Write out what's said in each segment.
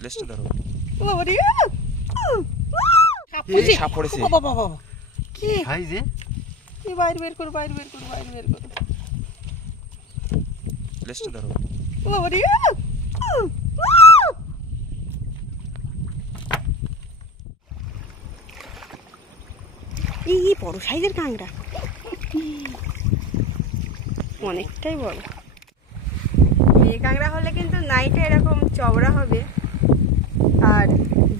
প্লেসটা ধরো। বাবা রে, সাপ পড়েছে। বাবা বাবা কি সাইজে, কি বাইরে বের করো, বাইরে বের করো, বাইরে বের করো। প্লেসটা ধরো। বাবা রে, এই বড় সাইজের কাঁকড়া, অনেকটাই বড়। এই কাঁকড়া হলে কিন্তু নাইটে এরকম চওড়া হবে, আর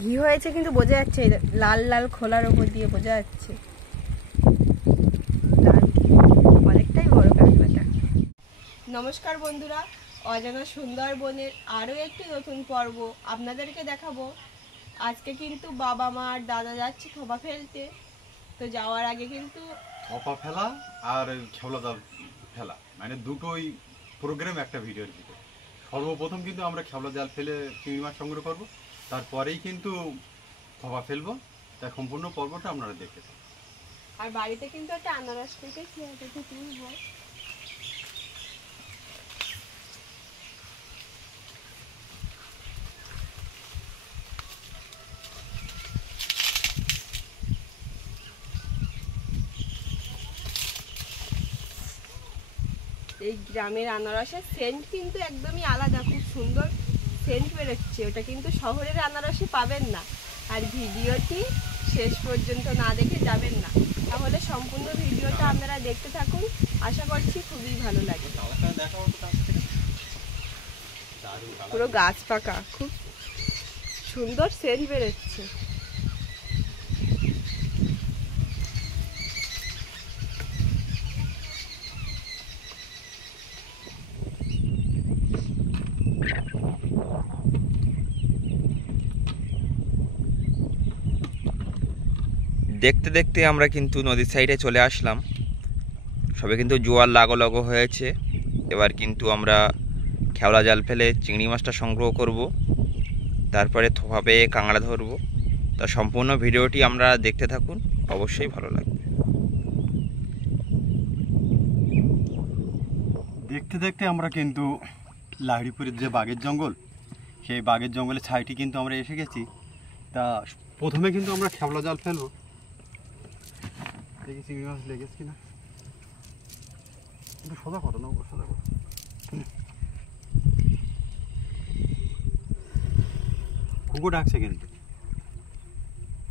ঘি হয়েছে কিন্তু বোঝা যাচ্ছে, লাল লাল খোলার ওপর দিয়ে বোঝা যাচ্ছে অনেকটাই বড় কাঁকড়াটা। নমস্কার বন্ধুরা, অজানা সুন্দরবনের আরও একটি নতুন পর্ব আপনাদেরকে দেখাবো। আজকে কিন্তু বাবা মা আর দাদা যাচ্ছে থোপা ফেলতে। তো যাওয়ার আগে কিন্তু থোপা ফেলা আর খেওলা জাল ফেলা মানে দুটোই প্রোগ্রাম একটা ভিডিওর ভিতরে। সর্বপ্রথম কিন্তু আমরা খেওলা জাল ফেলে চিংড়ি মাছ সংগ্রহ করবো, তারপরেই কিন্তু থোপা ফেলবো। তাই সম্পূর্ণ পর্বটা আপনারা দেখতে পাবেন। আর বাড়িতে কিন্তু একটা আনারস থেকে তুলবো। এই গ্রামের আনারসের সেন্ট কিন্তু একদমই আলাদা, খুব সুন্দর সেন্ট বেরোচ্ছে। ওটা কিন্তু শহরের আনারসে পাবেন না। আর ভিডিওটি শেষ পর্যন্ত না দেখে যাবেন না, তাহলে সম্পূর্ণ ভিডিওটা আপনারা দেখতে থাকুন। আশা করছি খুবই ভালো লাগে। পুরো গাছ পাকা, খুব সুন্দর সেন্ট বেরোচ্ছে। দেখতে দেখতে আমরা কিন্তু নদীর সাইডে চলে আসলাম। সবে কিন্তু জোয়ার লাগো হয়েছে। এবার কিন্তু আমরা খেওলা জাল ফেলে চিংড়ি মাছটা সংগ্রহ করব, তারপরে থোপা পেয়ে কাঁকড়া ধরবো। তা সম্পূর্ণ ভিডিওটি আমরা দেখতে থাকুন, অবশ্যই ভালো লাগবে। দেখতে দেখতে আমরা কিন্তু লাহিড়িপুরের যে বাঘের জঙ্গল, সেই বাঘের জঙ্গলের ছাইটি কিন্তু আমরা এসে গেছি। তা প্রথমে কিন্তু আমরা খেওলা জাল ফেলবো, দেখি চিংড়ি মাছ লেগেছে কিনা। কিন্তু সোজা করো না, সোজা করো। কুকুর ডাকছে কিন্তু,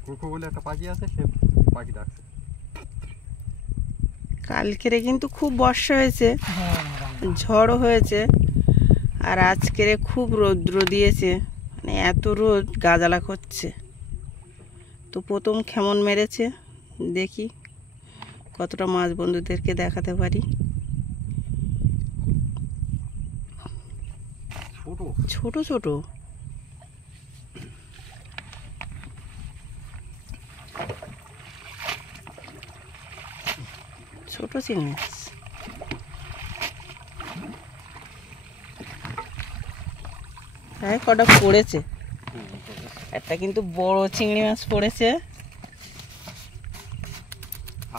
কুকুর বলে একটা পাখি আছে, সে পাখি ডাকছে। কালকেরে কিন্তু খুব বর্ষা হয়েছে, ঝড়ও হয়েছে, আর আজকেরে খুব রৌদ্র দিয়েছে, মানে এত রোদ গা জ্বালা করছে। তো প্রথম কেমন মেরেছে দেখি কতটা মাছ বন্ধুদেরকে দেখাতে পারি। ছোট ছোট ছোট চিংড়ি মাছ। হ্যাঁ, কটা পড়েছে, একটা কিন্তু বড় চিংড়ি মাছ পড়েছে।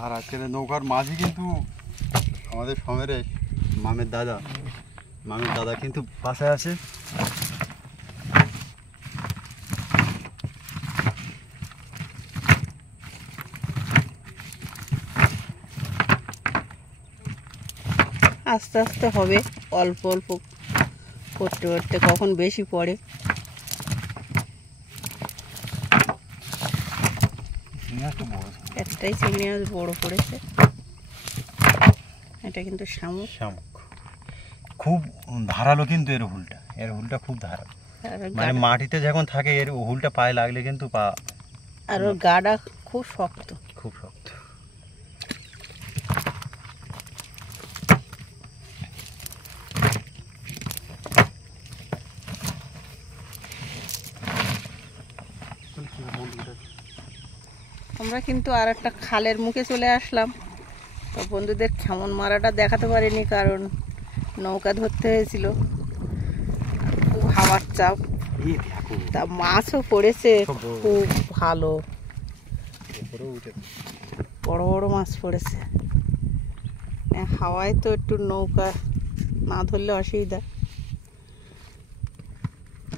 আর আজকের নৌকার মাঝি কিন্তু আমাদের সমরেশ মামের দাদা কিন্তু পাশে আছে। আস্তে আস্তে হবে, অল্প অল্প করতে করতে কখন বেশি পড়ে। একটাই চিংড়ি মাছ বড় পড়েছে, এটা কিন্তু শামুক। খুব ধারালো কিন্তু এর হুলটা খুব ধারালো, মানে মাটিতে যখন থাকে এর হুলটা পায়ে লাগলে কিন্তু পা। আর ওর গাটা খুব শক্ত, খুব শক্ত। আমরা কিন্তু আর একটা খালের মুখে চলে আসলাম। তো বন্ধুদের কেমন মারাটা দেখাতে পারিনি, কারণ নৌকা ধরতে হয়েছিল, খুব হাওয়ার চাপ। তা মাছও পড়েছে খুব ভালো, বড় বড় মাছ পড়েছে। হাওয়ায় তো একটু নৌকা না ধরলে অসুবিধা,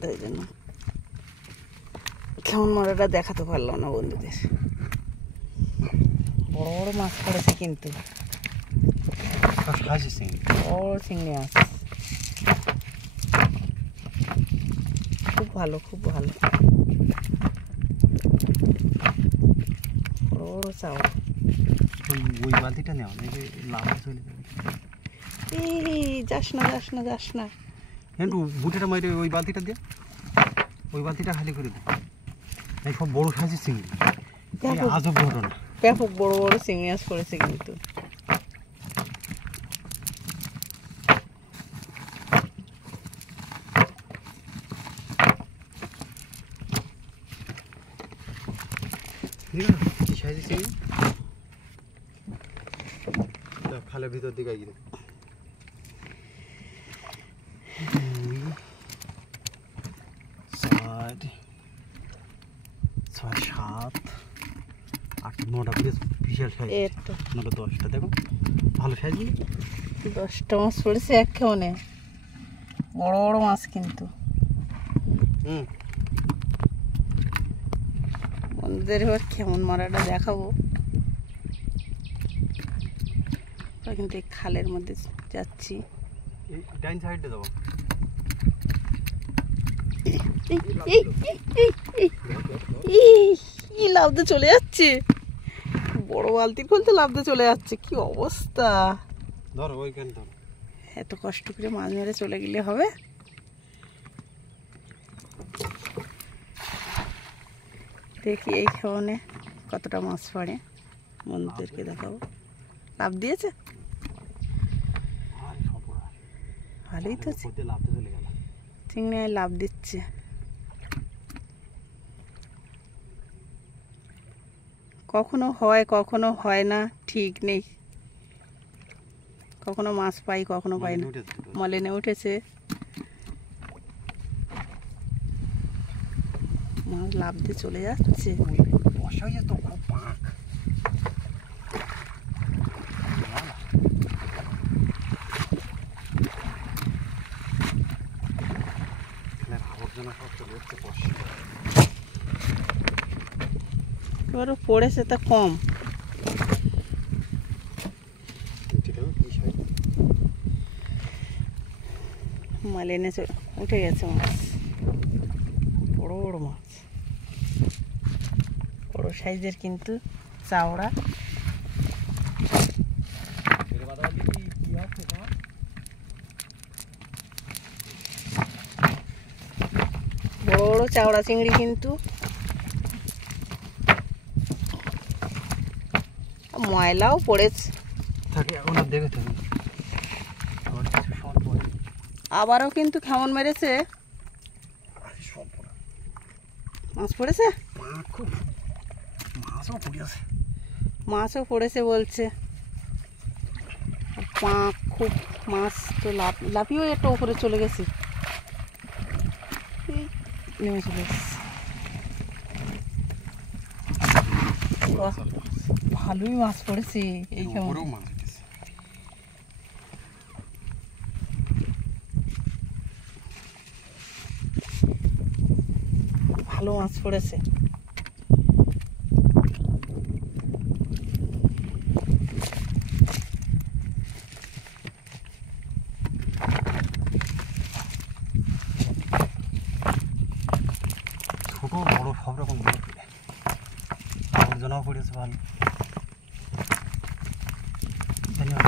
তাই জন্য কেমন মারাটা দেখাতে পারলাম না বন্ধুদের। বড় বড় মাছ পড়েছে কিন্তু, বড় চিংড়ি মাছ, খুব ভালো খুব ভালো, বড় বড় চাওয়া। ওই বালতিটা নেওয়া লাভ চলে যাবে। এই যাস না যাস না যাস না, একটু বুটেটা মাইরে ওই বালতিটা দিয়ে, ওই বালতিটা খালি করে দে। এই সব বড় সাইজের চিংড়ি, আজব ঘটনা। ব্যাপক বড় বড় চিংড়ি মাছ পড়েছে কিন্তু। কি সাইজের চিংড়ি, খালের ভিতর দিকে গিয়ে 6, 7, 8, 9টা বিশাল সাইজ, 9টা 10টা দেখো ভালো সাইজ। 10টা মাছ পড়েছে এক কেমনে, বড় বড় মাছ কিন্তু। বন্ধুদের এবার কেমন মারাটা দেখাবো। কিন্তু এই খালের মধ্যে যাচ্ছি, ডাইন সাইডে যাবো। লাফতে চলে যাচ্ছে, বড় বালতি খুলতে লাফতে চলে যাচ্ছে, কি অবস্থা। ধরো ওইখান ধরো, এত কষ্ট করে মাছ মেরে চলে গেলে হবে। দেখি এই খাওয়ানে কতটা মাছ পড়ে, বন্ধুদেরকে দেখাবো। লাফ দিয়েছে, ভালোই তো চিংড়ি লাফ দিচ্ছে। কখনো হয় না, ঠিক নেই, কখনো মাছ পাই কখনো পাই না। মলেনে উঠেছে মাছ, লাফ দিয়ে চলে যাচ্ছে। এবারও পড়েছে তা কম, মালেনে উঠে গেছে মাছ, বড় বড় মাছ, বড় সাইজের কিন্তু চাওড়া। বড় বড় চাওড়া চিংড়ি কিন্তু, ময়লাও পড়েছে। আবারও কিন্তু কেমন মেরেছে, মাছ পড়েছে, মাছও পড়েছে বলছে। পাঁক খুব, মাছ তো লাফিয়েও একটু উপরে চলে গেছে, নেমে চলে এসছে। ভালোই মাছ পড়েছে এই কেমন, ভালো মাছ পড়েছে। ছোট বড় সব রকম আবর্জনাও পড়েছে ভালো।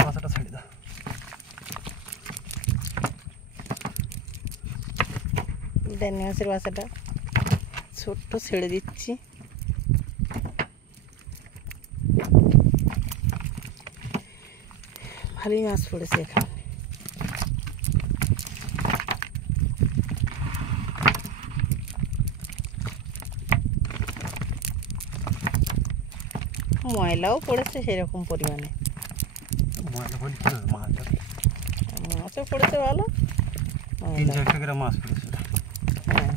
মাছটা ছেড়ে দাও, দান্নি মাছের বাচ্চাটা ছোট্ট ছেড়ে দিচ্ছি। ভালোই মাছ পড়েছে এখানে। ময়লাও পড়েছে সেরকম পরিমাণে, মাছও পড়েছে ভালো, 3-4 গ্রাম মাছ পড়েছে। হ্যাঁ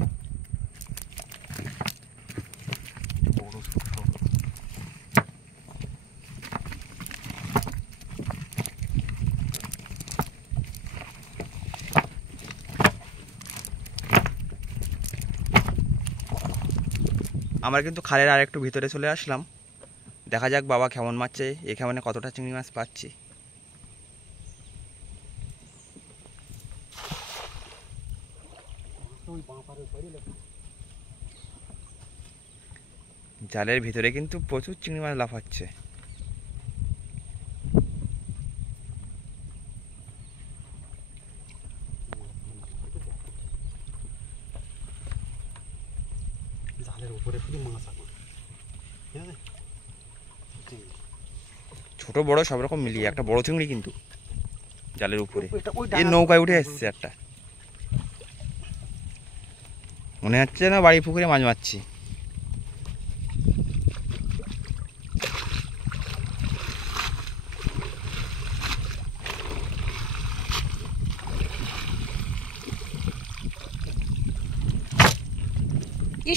আমরা কিন্তু খালের আর একটু ভিতরে চলে আসলাম, দেখা যাক বাবা কেমন মারছে, এ কেমন কতটা চিংড়ি মাছ পাচ্ছি। জালের ভিতরে কিন্তু প্রচুর চিংড়ি মাছ লাফাচ্ছে। ছোট বড় সব রকম মিলিয়ে একটা বড় চিংড়ি কিন্তু জালের উপরে, এই নৌকায় উঠে এসছে একটা, মনে হচ্ছে না বাড়ি পুকুরে মাছ মারছি।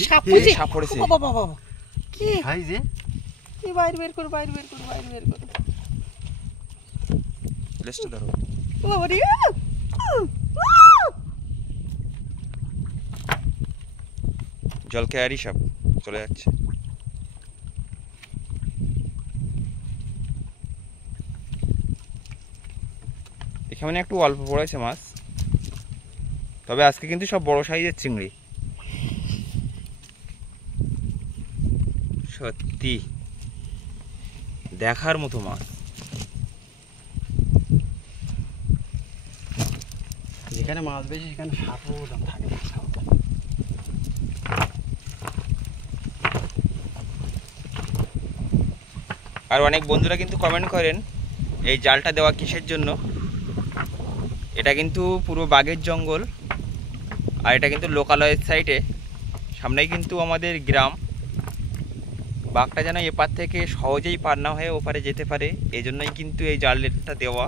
সাপ পড়েছে, কি বাইরে বের করো, বাইরে বের করো, বাইরে বের করো। ধরো জল খেয়ারি সাপ চলে যাচ্ছে। এখানে একটু অল্প পড়েছে মাছ, তবে আজকে কিন্তু সব বড় সাইজের চিংড়ি। সত্যি দেখার মতো মাছ। যেখানে মাছ বেশি সেখানে সাপও থাকে। আর অনেক বন্ধুরা কিন্তু কমেন্ট করেন এই জালটা দেওয়া কিসের জন্য। এটা কিন্তু পুরো বাঘের জঙ্গল, আর এটা কিন্তু লোকালয়ের সাইডে, সামনেই কিন্তু আমাদের গ্রাম। বাঘটা যেন এপার থেকে সহজেই পার না হয়ে ওপারে যেতে পারে, এই জন্যই কিন্তু এই জালটা দেওয়া।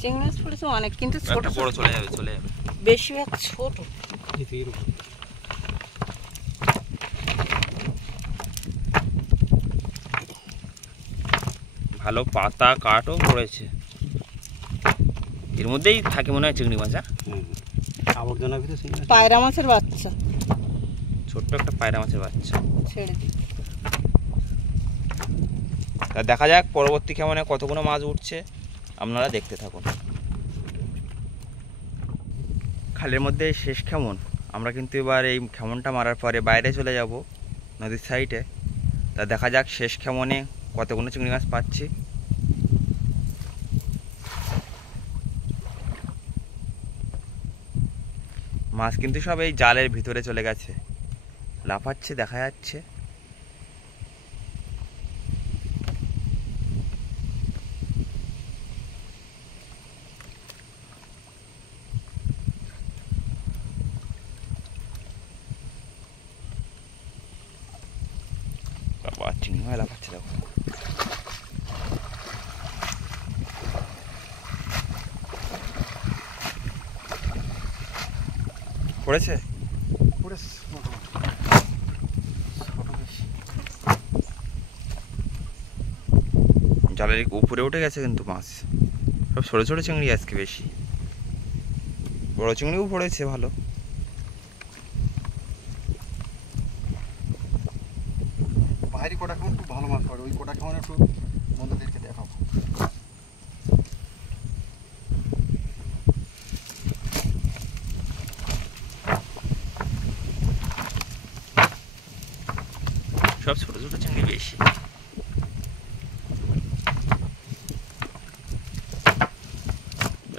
চিংড়ি মাছ পড়েছে অনেক, কিন্তু ছোট বড় চলে যাবে, চলে যাবে, বেশিরভাগ ছোট। ভালো পাতা কাঠও পড়েছে, এর মধ্যেই থাকে মনে হয় চিংড়ি মাছ। আবর্জনার ভিতরে পায়রা মাছের বাচ্চা, ছোট্ট একটা পায়রা মাছের বাচ্চা ছেড়ে দিই। তা দেখা যাক পরবর্তী কেমনে কতগুলো মাছ উঠছে, আপনারা দেখতে থাকুন। খালের মধ্যে শেষ কেমন, আমরা কিন্তু এবার এই খেমনটা মারার পরে বাইরে চলে যাব নদীর সাইডে। তা দেখা যাক শেষ কেমনে কতগুলো চিংড়ি মাছ পাচ্ছি। মাছ কিন্তু সব এই জালের ভিতরে চলে গেছে, লাফাচ্ছে দেখা যাচ্ছে। বাবা চিংড়ি মাছ লাফাচ্ছে দেখো। পড়েছে জালের উপরে উঠে গেছে কিন্তু মাছ, সব ছোট ছোট চিংড়ি আজকে বেশি, বড় চিংড়িও পড়েছে ভালো। বাইরে কোটা খাওয়ান খুব ভালো মাছ পড়ে, ওই কোটা খাওয়ান একটু বন্ধুদেরকে দেখাবো। সব ছোট ছোট চিংড়ি বেশি।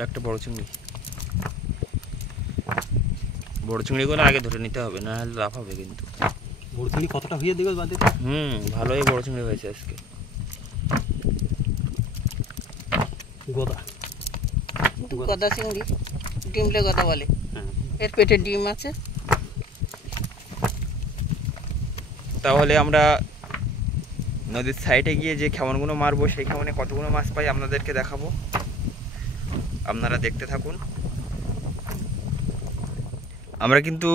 একটা বড় চিংড়ি, বড় চিংড়িগুলো আগে ধরে নিতে হবে, না হলে লাভ হবে কিন্তু। বড় চিংড়ি কতটা হয়ে দিবে বাদে? ভালোই বড় চিংড়ি হয়েছে আজকে। গোদা গদা চিংড়ি, ডিমলে গদা বলে, এর পেটে ডিম আছে। তাহলে আমরা নদীর সাইডে গিয়ে যে খেমনগুলো মারবো সেই খেমনে কতগুলো মাছ পাই আপনাদেরকে দেখাবো, আপনারা দেখতে থাকুন। আমরা কিন্তু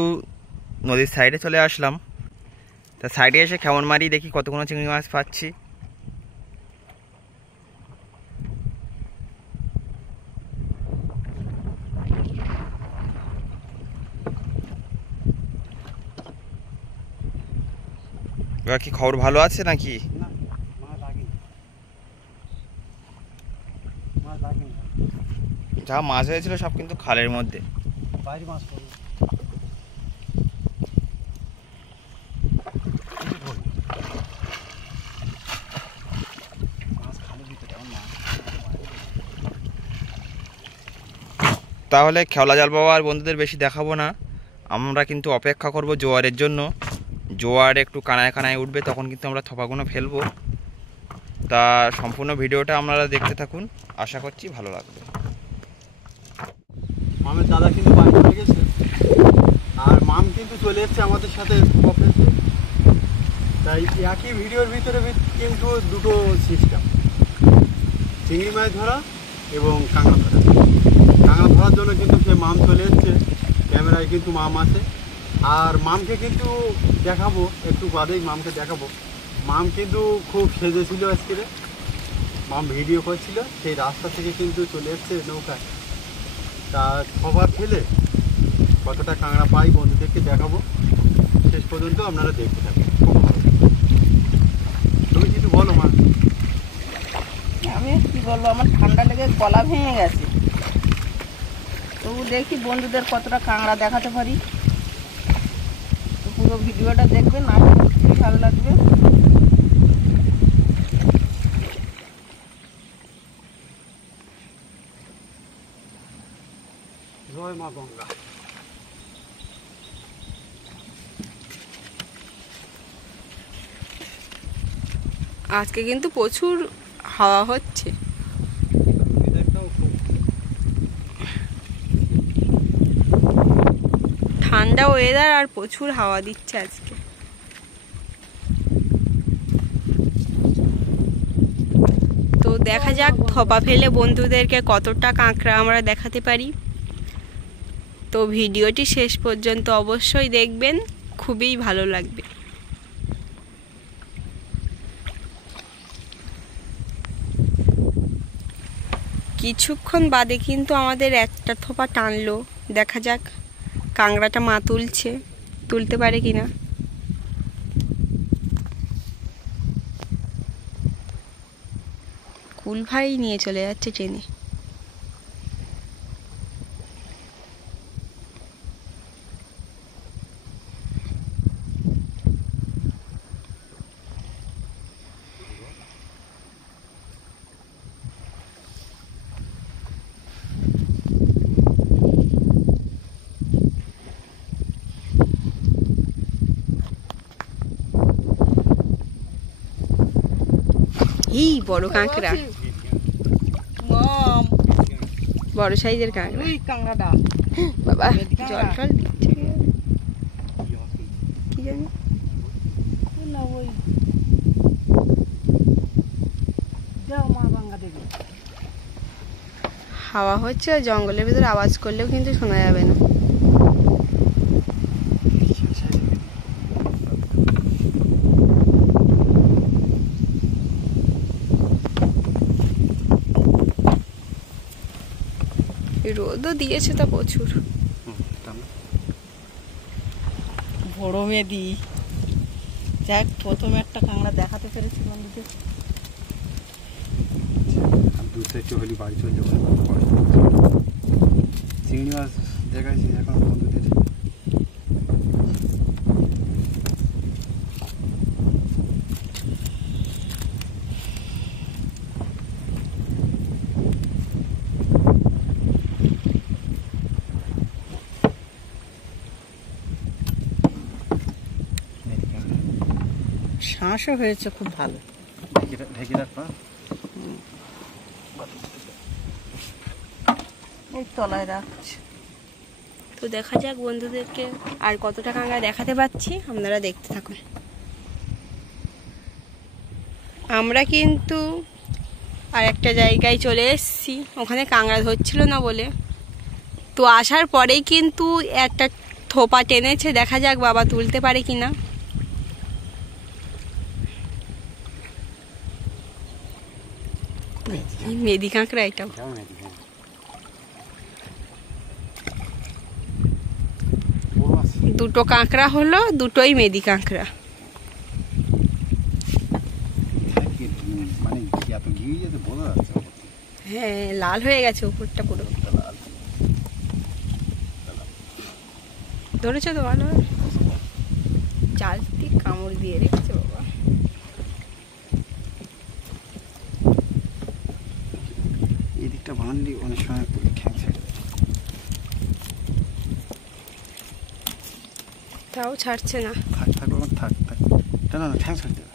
নদীর সাইডে চলে আসলাম, তা সাইডে এসে কেমন মারি দেখি কতগুলো চিংড়ি মাছ পাচ্ছি। এবার কি খবর ভালো আছে নাকি? না মাছ লাগেনি, মাছ লাগেনি, যা মাছ হয়েছিল সব কিন্তু খালের মধ্যে। বাইরে মাছ পড়বে। মাছ খালের ভিতরে আমার মাছ তাহলে খেওলা জাল পাওয়ার বন্ধুদের বেশি দেখাবো না, আমরা কিন্তু অপেক্ষা করব জোয়ারের জন্য। জোয়ার একটু কানায় কানায় উঠবে, তখন কিন্তু আমরা থপাগুলো ফেলবো। তা সম্পূর্ণ ভিডিওটা আপনারা দেখতে থাকুন, আশা করছি ভালো লাগবে। মামের দাদা কিন্তু বাড়ি চলে গেছে, আর মাম কিন্তু চলে এসছে আমাদের সাথে অফিসে। তাই একই ভিডিওর ভিতরে কিন্তু দুটো সিস্টেম, চিংড়ি মাছ ধরা এবং কাঁকড়া ধরা। কাঁকড়া ধরার জন্য কিন্তু সে মাম চলে এসছে, ক্যামেরায় কিন্তু মাম আছে। আর মামকে কিন্তু দেখাবো, একটু বাদেই মামকে দেখাবো। মাম কিন্তু খুব সেজেছিল আজকে, মাম ভিডিও করছিল, সেই রাস্তা থেকে কিন্তু চলে এসছে নৌকায়। তা সবার ফেলে কতটা কাঁকড়া পাই বন্ধুদেরকে দেখাবো, শেষ পর্যন্ত আপনারা দেখতে থাকুন, খুব ভালো। তুমি কিছু বলো মা। আমি কি বলবো, আমার ঠান্ডা লেগে গলা ভেঙে গেছে। তবু দেখি বন্ধুদের কতটা কাঁকড়া দেখাতে পারি। তো পুরো ভিডিওটা দেখবেন, আশা করছি ভালো লাগবে। জয় মা গঙ্গা। আজকে কিন্তু প্রচুর হাওয়া হচ্ছে, ঠান্ডা ওয়েদার আর প্রচুর হাওয়া দিচ্ছে আজকে। তো দেখা যাক থপা ফেলে বন্ধুদেরকে কতটা কাঁকড়া আমরা দেখাতে পারি। তো ভিডিওটি শেষ পর্যন্ত অবশ্যই দেখবেন, খুবই ভালো লাগবে। কিছুক্ষণ বাদে কিন্তু আমাদের একটা থোপা টানলো, দেখা যাক কাঁকড়াটা মা তুলতে পারে কিনা। কুল ভাই নিয়ে চলে যাচ্ছে ট্রেনে। এই বড় কাঁকড়া, বড় সাইজের কাঁকড়া। কাঁকড়াটা বাবা জল টল দিচ্ছে কি জানি। হাওয়া হচ্ছে, জঙ্গলের ভিতরে আওয়াজ করলেও কিন্তু শোনা যাবে না। রোদও দিয়েছে তা প্রচুর। বড় মেদি, যাক প্রথমে একটা কাঁকড়া দেখাতে পেরেছি বন্ধুদের। দু চারটে হলি বাড়ি চলে যাবো, চিংড়ি মাছ দেখাইছি এখন বন্ধুদের। শাঁসও হয়েছে খুব ভালো। ঢেকে রাখবা, এই তলায় রাখছি। তো দেখা যাক বন্ধুদেরকে আর কতটা কাঁকড়া দেখাতে পাচ্ছি, আপনারা দেখতে থাকুন। আমরা কিন্তু আর একটা জায়গায় চলে এসেছি, ওখানে কাঁকড়া ধরছিল না বলে। তো আসার পরেই কিন্তু একটা থোপা টেনেছে, দেখা যাক বাবা তুলতে পারে কিনা। মেদি কাঁকড়া এটাও। এটাও মেদি, হ্যাঁ। বড় আছে। দুটো কাঁকড়া হলো, দুটোই মেদি কাঁকড়া। মানে এত ঘি যেতে বোঝা যাচ্ছে। হ্যাঁ, লাল হয়ে গেছে উপরটা পুরো। ধরেছো তো ভালো, চাল দিয়ে কামড় দিয়ে রেখেছে বাবা। এদিকটা বাঁধলি অনেক সময় খ্যাঁচে। তাও ছাড়ছে না। থাক থাক বাবা, থাক থাক, না না ঠ্যাং ছাড় দেবে।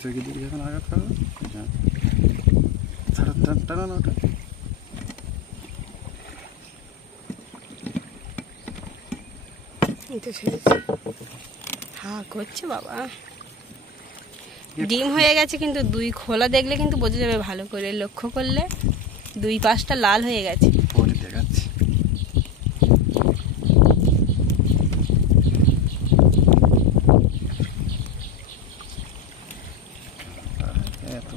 চোখের দিকে যখন আঘাত করবে ছাড়া টানা না ওটা। এই তো ছেড়েছে, হা করছে বাবা। ডিম হয়ে গেছে, কিন্তু দুই খোলা দেখলে কিন্তু বোঝা যাবে ভালো করে, লক্ষ্য করলে দুই পাশটা লাল হয়ে গেছে। পরে দেখাচ্ছি। এত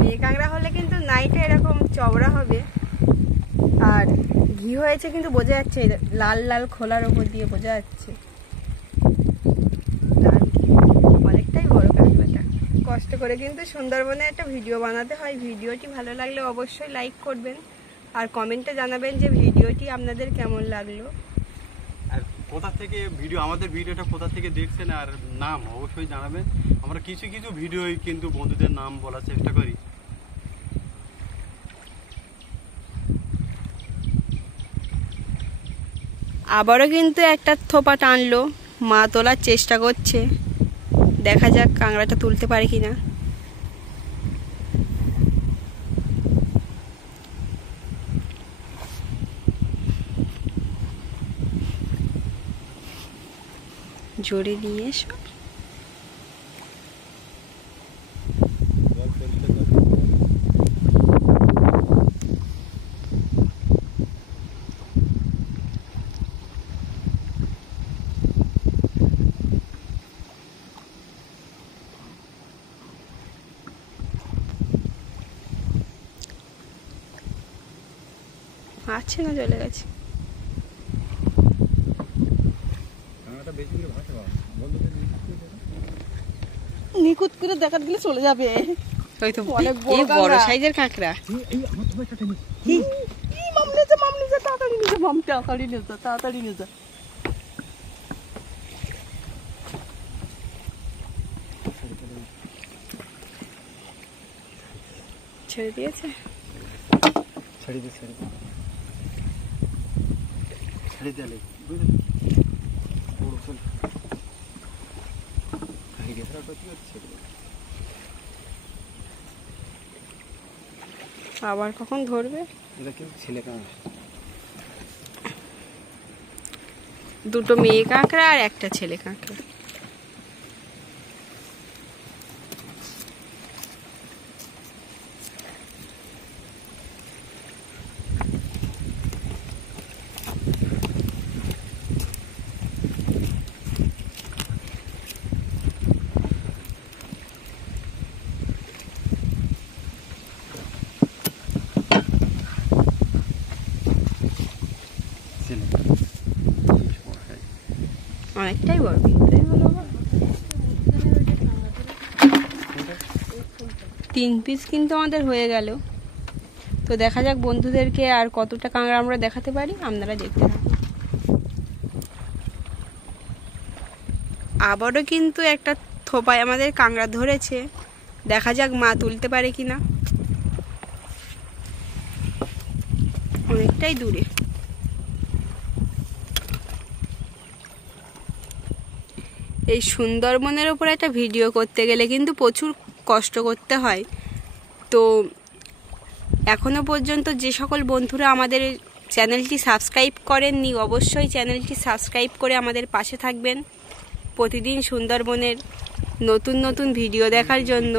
মেয়ে কাঁকড়া হলে কিন্তু নাইটে এরকম চওড়া হবে, আর ঘি হয়েছে কিন্তু বোঝা যাচ্ছে, লাল লাল খোলার ওপর দিয়ে বোঝা যাচ্ছে। লাল ঘি, অনেকটাই বড় কাঁকড়াটা। কষ্ট করে কিন্তু সুন্দরবনে একটা ভিডিও বানাতে হয়। ভিডিওটি ভালো লাগলে অবশ্যই লাইক করবেন, আর কমেন্টে জানাবেন যে ভিডিওটি আপনাদের কেমন লাগলো। আর কোথা থেকে ভিডিও, আমাদের ভিডিওটা কোথা থেকে দেখছেন আর নাম অবশ্যই জানাবেন। আমরা কিছু কিছু ভিডিওই কিন্তু বন্ধুদের নাম বলার চেষ্টা করি। আবারও কিন্তু একটা থোপা টানলো, মা তোলার চেষ্টা করছে, দেখা যাক কাঁকড়াটা তুলতে পারে কিনা। জোরে নিয়ে এসো। আছে না, চলে গেছে। নিখুঁত করে দেখাত গেলে চলে যাবে। ওই তো অনেক বড় এই বড় কাঁকড়া। সাইজের কাঁকড়া। মাম নিয়ে যা, তাড়াতাড়ি নিয়ে যা, মাম তাড়াতাড়ি নিয়ে যা, তাড়াতাড়ি নিয়ে যা। ছেড়ে দিয়েছে। ছেড়ে দে, ছেড়ে দে, ছেড়ে দিলে বড় চল। আবার কখন ধরবে? এটা কেউ ছেলে কাঁকড়া। দুটো মেয়ে কাঁকড়া আর একটা ছেলে কাঁকড়া। ছেলে অনেকটাই বড়। তিন পিস কিন্তু আমাদের হয়ে গেল। তো দেখা যাক বন্ধুদেরকে আর কতটা কাঁকড়া আমরা দেখাতে পারি, আপনারা দেখতে থাকুন। আবারও কিন্তু একটা থোপায় আমাদের কাঁকড়া ধরেছে, দেখা যাক মা তুলতে পারে কিনা। অনেকটাই দূরে। এই সুন্দরবনের ওপর একটা ভিডিও করতে গেলে কিন্তু প্রচুর কষ্ট করতে হয়। তো এখনো পর্যন্ত যে সকল বন্ধুরা আমাদের চ্যানেলটি সাবস্ক্রাইব করেননি অবশ্যই চ্যানেলটি সাবস্ক্রাইব করে আমাদের পাশে থাকবেন প্রতিদিন সুন্দরবনের নতুন নতুন ভিডিও দেখার জন্য।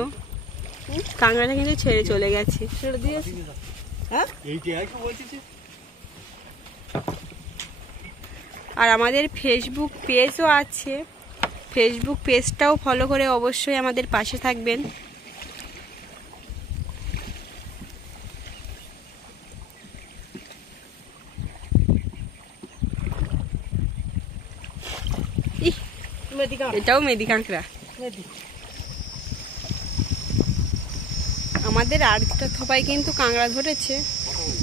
কাঁকড়াটা কিন্তু ছেড়ে চলে গেছে। হ্যাঁ, আর আমাদের ফেসবুক পেজও আছে, ফেসবুক পেজটাও ফলো করে অবশ্যই আমাদের পাশে থাকবেন। এটাও মেদি কাঁকড়া। আমাদের আরেকটা থোপায় কিন্তু কাঁকড়া ধরেছে,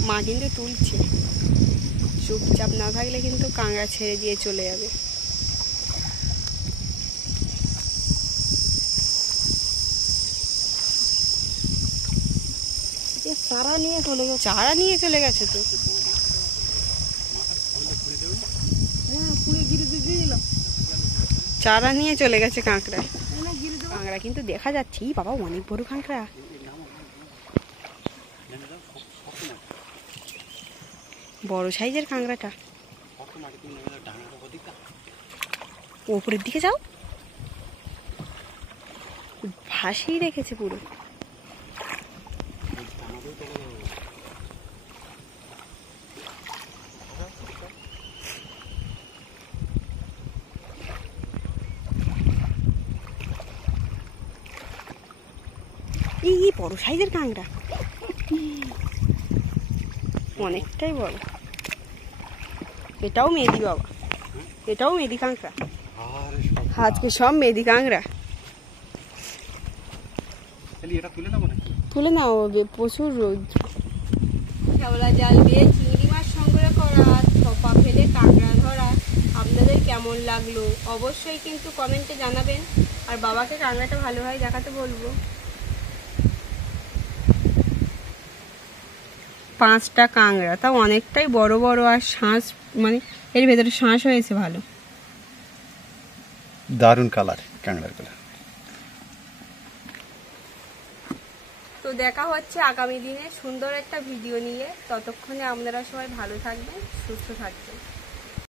মা কিন্তু তুলছে। চুপচাপ না থাকলে কিন্তু কাঁকড়া ছেড়ে দিয়ে চলে যাবে। চারা নিয়ে চলে গেছে তো। চারা নিয়ে চলে গেছে কাঁকড়া। কাঁকড়া কিন্তু দেখা যাচ্ছে, বাবা অনেক বড় কাঁকড়া। বড় সাইজের কাঁকড়াটা। ওপরের দিকে যাও, ভাসিয়ে রেখেছে পুরো। এই বড় সাইজের কাঁকড়া, অনেকটাই বড়। এটাও মেদি বাবা, এটাও মেদি কাঁকড়া। আজকে সব মেদি কাঁকড়া। তুলে নাও, প্রচুর রোদ। শ্যাওলা জাল দিয়ে চিংড়ি মাছ সংগ্রহ করা, থোপা ফেলে কাঁকড়া ধরা আপনাদের কেমন লাগলো অবশ্যই কিন্তু কমেন্টে জানাবেন। আর বাবাকে কাঁকড়াটা ভালোভাবে দেখাতে বলবো। 5টা কাঁকড়া, তাও অনেকটাই বড় বড়। আর শাঁস, মানে এর ভেতরে শাঁস হয়েছে ভালো। দারুণ কালার কাঁকড়ার কালার। তো দেখা হচ্ছে আগামী দিনে সুন্দর একটা ভিডিও নিয়ে। ততক্ষণে আপনারা সবাই ভালো থাকবেন, সুস্থ থাকবেন।